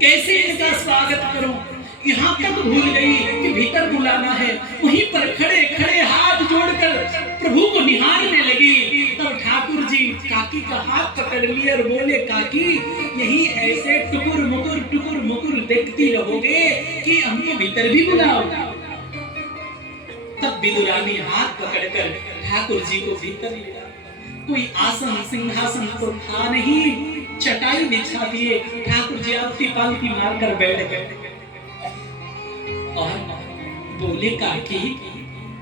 कैसे इनका स्वागत करूं? यहाँ तक भूल गई कि भीतर बुलाना है। वहीं पर खड़े खड़े हाथ जोड़कर प्रभु को निहारने लगी। तब ठाकुर जी काकी का हाथ पकड़ लिए और बोले, काकी यही ऐसे टुकुर मुकुर देखती रहोगे कि हमको भीतर भी बुलाओ। तब विदुरानी हाथ पकड़कर ठाकुर जी को भीतर लिया। कोई आसन सिंहासन तो था नहीं, चटाई बिछा दिए। ठाकुर जी आपकी पालकी मारकर बैठ गए और बोले, काकी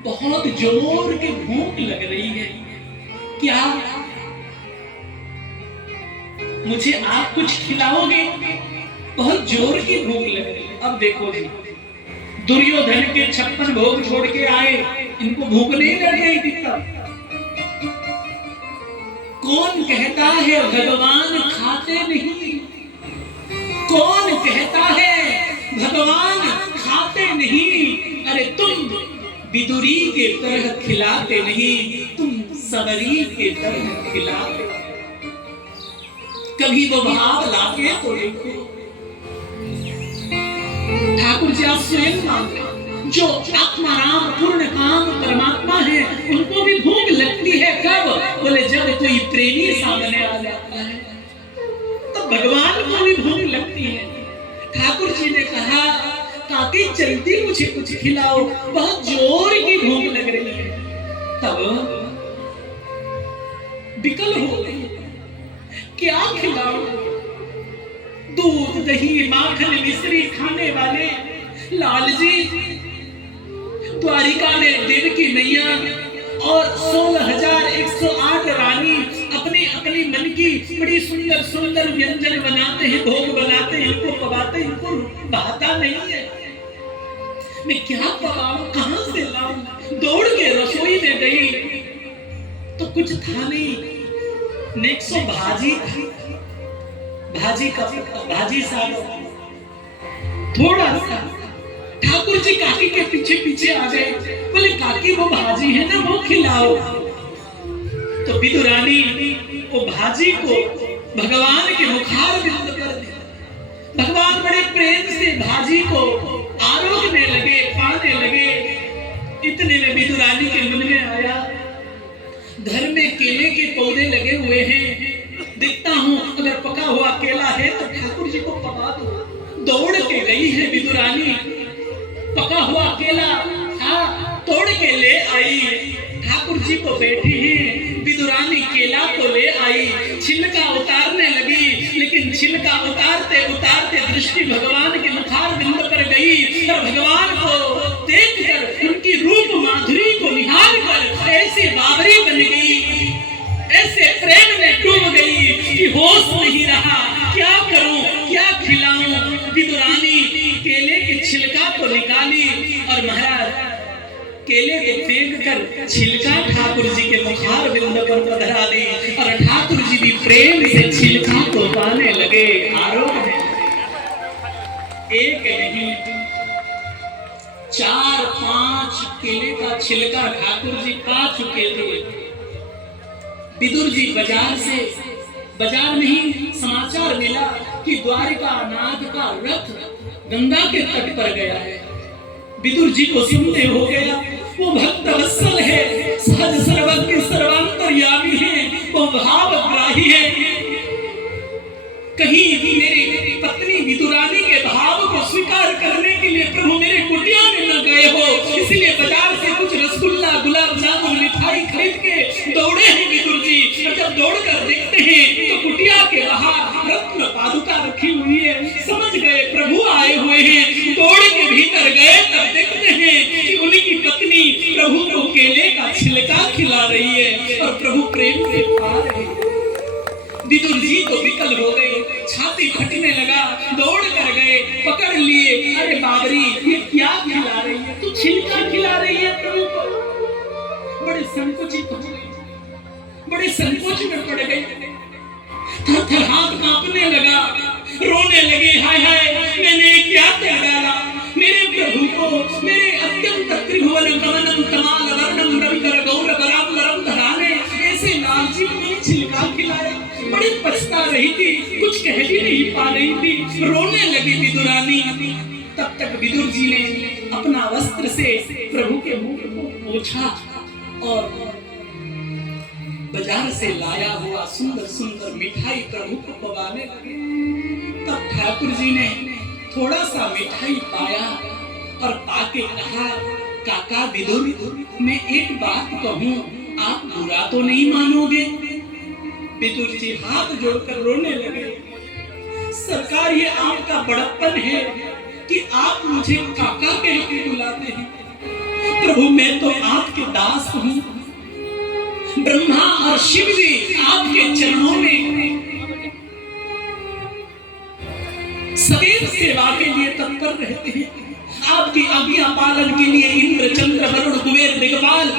बहुत जोर की भूख लग रही है, क्या मुझे आप कुछ खिलाओगे? बहुत जोर की भूख लग रही है। अब देखो जी, दुर्योधन के 56 भोग छोड़ के आए, इनको भूख नहीं लग रही थी तब। कौन कहता है भगवान खाते नहीं? कौन कहता है भगवान खाते नहीं? अरे तुम विदुरी के तरह खिलाते नहीं, तुम सबरी के तरह खिलाते। कभी वो भाव लाके तो देखो। ठाकुर जी आप स्वयं मानते, जो आत्माराम पूर्ण काम परमात्मा है, उनको भी भूख लगती है। कब? बोले जब कोई प्रेमी सामने आ जाता है, तो भगवान को भी भूख लगती है। ठाकुर जी ने कहा, काकी जल्दी मुझे कुछ खिलाओ, बहुत जोर की भूख लग रही है। तब विकल हो गई, क्या खिलाओ? दूध दही माखन मिश्री खाने वाले लाल जी, द्वारिका में देवकी मैया और 16,108 रानी अपनी अपनी मन की बड़ी सुंदर सुंदर व्यंजन बनाते हैं, भोग बनाते हैं, हमको पकाते हैं, हमको बहाता नहीं है। मैं क्या पकाऊं, कहां से लाऊं? दौड़ के रसोई में गई तो कुछ था नहीं। नेक्स्ट भाजी थी, भाजी का भाजी साग थोड़ा सा। ठाकुर जी काकी के पीछे पीछे आ गए, बोले काकी वो भाजी है ना, वो खिलाओ। तो विदुरानी वो भाजी को भगवान के मुखार बिंद कर दिया। भगवान बड़े प्रेम से भाजी को आरोगने लगे, पाने लगे। इतने में विदुरानी के मन में आया, घर में केले के पौधे लगे हुए हैं, देखता हूं अगर पका हुआ केला है तो ठाकुर जी को पका दो। दौड़ के गई है विदुरानी, पका हुआ केला तोड़ के ले आई। ठाकुर जी को बैठी है, विदुरानी केला को ले आई, छिलका उतारने लगी। लेकिन छिलका उतारते उतारते दृष्टि भगवान के मुखार बिंद पर गई और भगवान को देखकर, उनकी रूप माधुरी को निहार कर ऐसी बावरी बन गई, ऐसे प्रेम में डूब गई कि होश नहीं रहा। क्या करूं, क्या खिलाऊं? विदुरानी केले के छिलका को निकाली और महाराज केले को फेंक कर छिलका ठाकुर जी के मुखार बिंद पर पधरा दी और ठाकुर जी भी प्रेम से छिलका को पाने लगे, आरोप में। एक नहीं 4-5 केले का छिलका ठाकुर जी पा चुके थे। विदुर जी बाजार में ही समाचार मिला कि द्वारिका नाथ का रथ गंगा के तट पर गया है। विदुर जी को सुनते हो गया, वो भक्त वत्सल है, सहज सर्वज्ञ सर्वांतर्यामी है, वो भावग्राही है। कहीं भी मेरी पत्नी विदुरानी के भाव को स्वीकार करने के लिए प्रभु मेरे कुटिया में न गए हो, इसलिए बाजार से कुछ रसगुल्ला गुलाब जामुन मिठाई खरीद के दौड़े हैं विदुर जी। जब दौड़कर देखते हैं तो कुटिया के बाहर रत्न पादुका रखी हुई है, समझ गए प्रभु आए हुए हैं। दौड़ के भीतर गए, तब देखते हैं कि उनकी पत्नी प्रभु को केले का छिलका खिला रही है और प्रभु प्रेम से खा रहे हैं। विदुर जी तो विकल हो गए, छाती फटने लगा, दौड़ कर गए, पकड़ लिए। अरे बाबरी, ये क्या खिला रही है? तू छिलका खिला रही है प्रभु को। बड़े संकुचित हो गई, बड़े संकोच में पड़ गई, थर-थर हाथ कांपने लगा, रोने लगी, हाय हाय मैंने क्या कर डाला मेरे प्रभु को, मेरे अत्यंत त्रिभुवन गमनम तमाल वर्णम रविकर गौर बराबरम धराने ऐसे लाल जी को छिलका खिलाया। बड़ी बड़ी पछता रही थी, कुछ कह भी नहीं पा रही थी, रोने लगी विदुरानी। तब तक विदुर जी ने अपना वस्त्र से प्रभु के मुख को पोंछा और बाजार से लाया हुआ सुंदर सुंदर मिठाई प्रभु को पवाने लगे। तब ठाकुर जी ने थोड़ा सा मिठाई पाया और पाके कहा, काका विदुर, मैं एक बात कहूं, आप बुरा तो नहीं मानोगे? विदुर जी हाथ जोड़कर रोने लगे, सरकार ये आपका बड़प्पन है कि आप मुझे काका कह के बुलाते हैं। प्रभु मैं तो आपके दास हूं, ब्रह्मा और शिव भी आपके चरणों में सदैव सेवा के लिए तत्पर रहते हैं। आपकी आज्ञा पालन के लिए इंद्र, चंद्र, वरुण, कुबेर, दिग्पाल